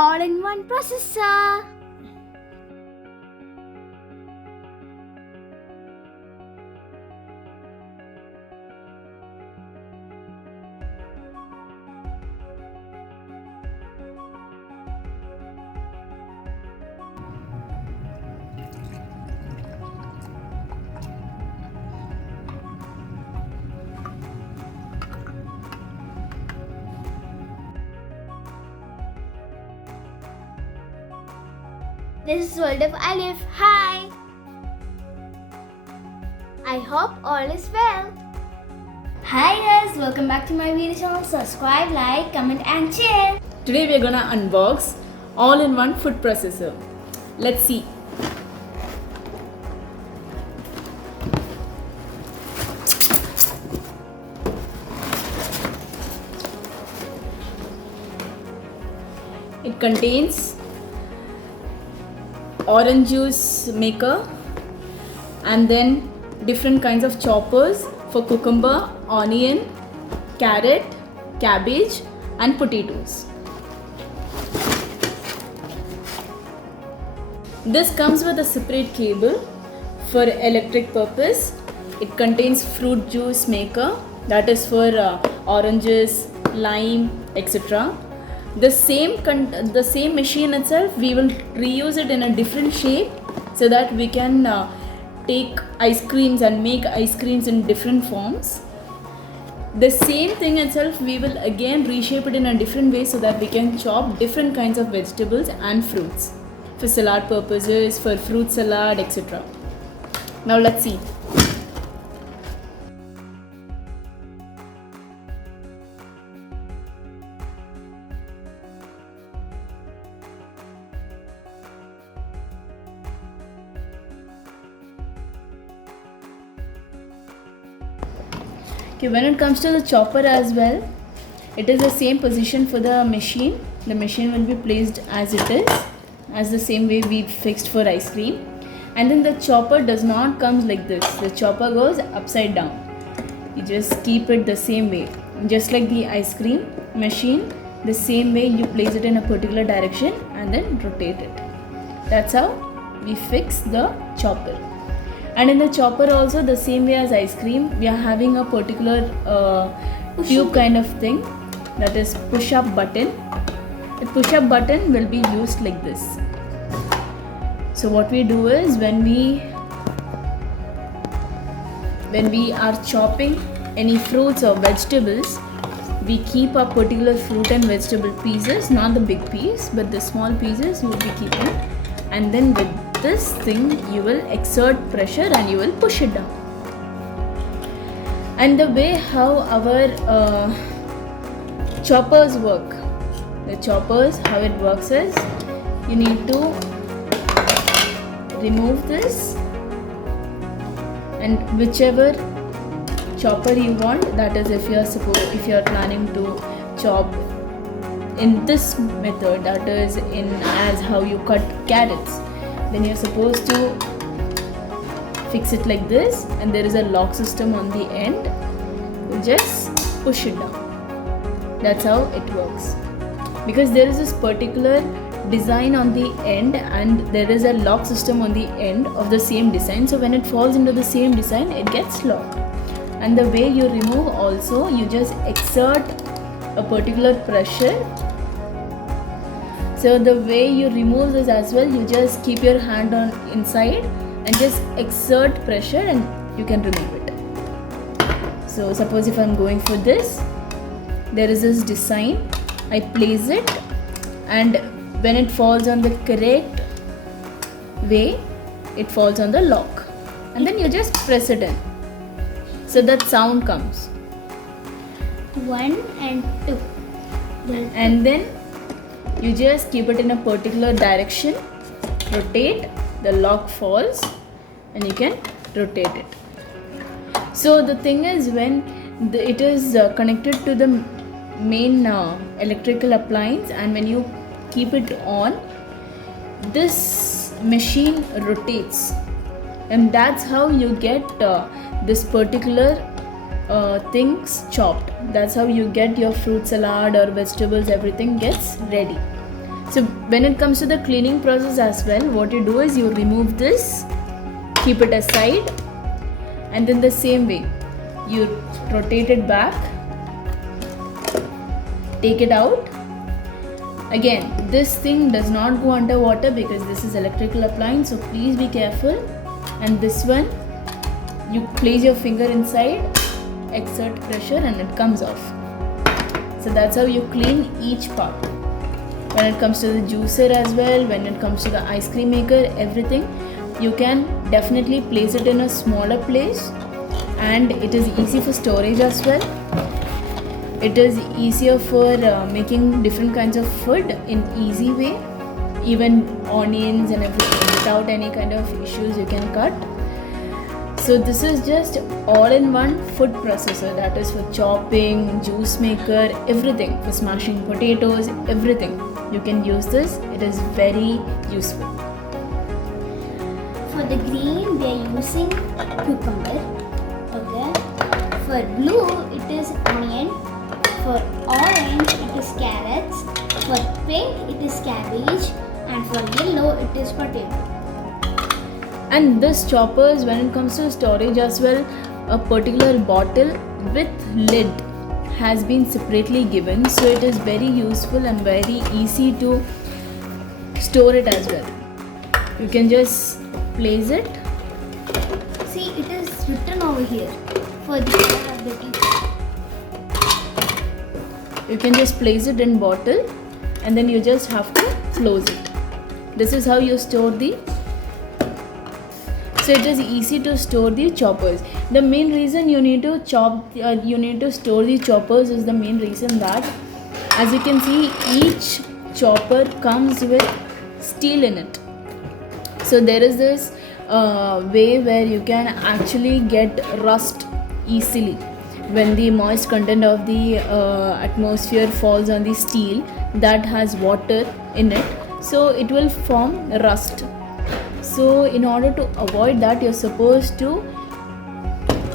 all-in-one processor. This is World of Alif. Hi! I hope all is well. Hi guys, welcome back to my video channel. Subscribe, like, comment and share. Today we are gonna unbox all-in-one food processor. Let's see. It contains orange juice maker and then different kinds of choppers for cucumber, onion, carrot, cabbage and potatoes. This comes with a separate cable for electric purpose. It contains fruit juice maker, that is for oranges, lime, etc. The same machine itself, we will reuse it in a different shape so that we can take ice creams and make ice creams in different forms. The same thing itself, we will again reshape it in a different way so that we can chop different kinds of vegetables and fruits for salad purposes, for fruit salad, etc. Now let's see. Okay, when it comes to the chopper as well, it is the same position for the machine. The machine will be placed as it is, as the same way we fixed for ice cream. And then the chopper does not come like this. The chopper goes upside down. You just keep it the same way. Just like the ice cream machine, the same way you place it in a particular direction and then rotate it. That's how we fix the chopper. And in the chopper also, the same way as ice cream, we are having a particular tube kind of thing, that is push-up button. The push-up button will be used like this. So what we do is, when we are chopping any fruits or vegetables, we keep a particular fruit and vegetable pieces, not the big piece, but the small pieces you will be keeping. And then with this thing, you will exert pressure and you will push it down. And the way how our choppers work, the choppers, how it works is, you need to remove this, and whichever chopper you want, that is if you are planning to chop in this method, that is in as how you cut carrots, then you're supposed to fix it like this, and there is a lock system on the end. You just push it down. That's how it works. Because there is this particular design on the end and there is a lock system on the end of the same design. So when it falls into the same design, it gets locked. And the way you remove also, you just exert a particular pressure. So the way you remove this as well, you just keep your hand on inside and just exert pressure and you can remove it. So suppose if I'm going for this, there is this design, I place it, and when it falls on the correct way, it falls on the lock, and then you just press it in. So that sound comes. 1 and 2. And then you just keep it in a particular direction, rotate, the lock falls and you can rotate it. So the thing is, when it is connected to the main electrical appliance, and when you keep it on, this machine rotates, and that's how you get this particular things chopped. That's how you get your fruit salad or vegetables, everything gets ready. So when it comes to the cleaning process as well, what you do is you remove this, keep it aside, and then the same way you rotate it back, take it out. Again, this thing does not go underwater because this is electrical appliance, so please be careful. And this one, you place your finger inside, exert pressure, and it comes off. So that's how you clean each part. When it comes to the juicer as well, when it comes to the ice cream maker, everything, you can definitely place it in a smaller place, and it is easy for storage as well. It is easier for making different kinds of food in easy way. Even onions and everything without any kind of issues you can cut. So this is just all-in-one food processor, that is for chopping, juice maker, everything, for smashing potatoes, everything. You can use this. It is very useful. For the green, they are using cucumber. Okay. For blue, it is onion. For orange, it is carrots. For pink, it is cabbage. And for yellow, it is potato. And this choppers, when it comes to storage as well, a particular bottle with lid has been separately given, so it is very useful and very easy to store it as well. You can just place it. See, it is written over here for the color of the tea. You can just place it in bottle and then you just have to close it. This is how you store the. So it is easy to store the choppers. The main reason you need to store the choppers is the main reason that, as you can see, each chopper comes with steel in it. So there is this way where you can actually get rust easily. When the moist content of the atmosphere falls on the steel that has water in it, so it will form rust. So in order to avoid that, you're supposed to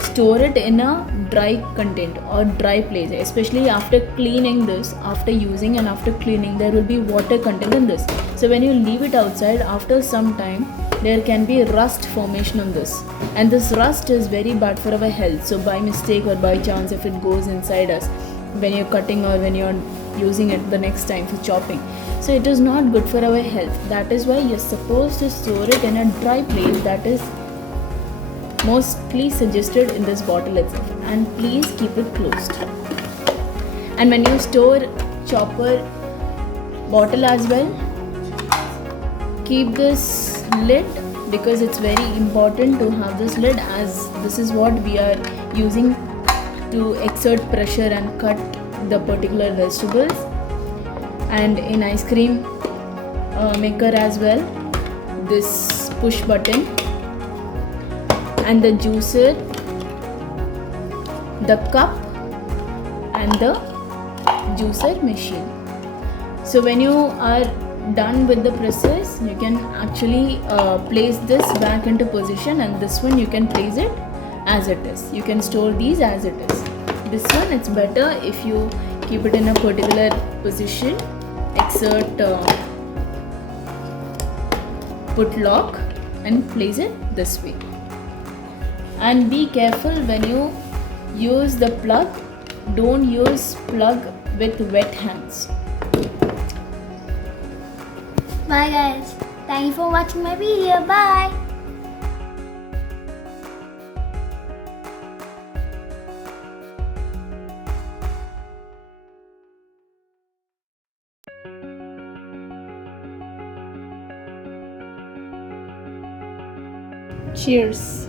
store it in a dry content or dry place, especially after cleaning this, after using and after cleaning, there will be water content in this. So when you leave it outside, after some time, there can be rust formation on this, and this rust is very bad for our health. So by mistake or by chance, if it goes inside us when you're cutting or when you're using it the next time for chopping, so it is not good for our health. That is why you're supposed to store it in a dry place. That is mostly suggested in this bottle itself, and please keep it closed. And when you store chopper bottle as well, keep this lid, because it's very important to have this lid, as this is what we are using to exert pressure and cut the particular vegetables. And in ice cream maker as well, this push button, and the juicer, the cup, and the juicer machine. So when you are done with the process, you can actually place this back into position, and this one you can place it as it is. You can store these as it is. This one, it's better if you keep it in a particular position, exert put lock and place it this way. And be careful when you use the plug. Don't use plug with wet hands. Bye guys. Thank you for watching my video. Bye. Cheers.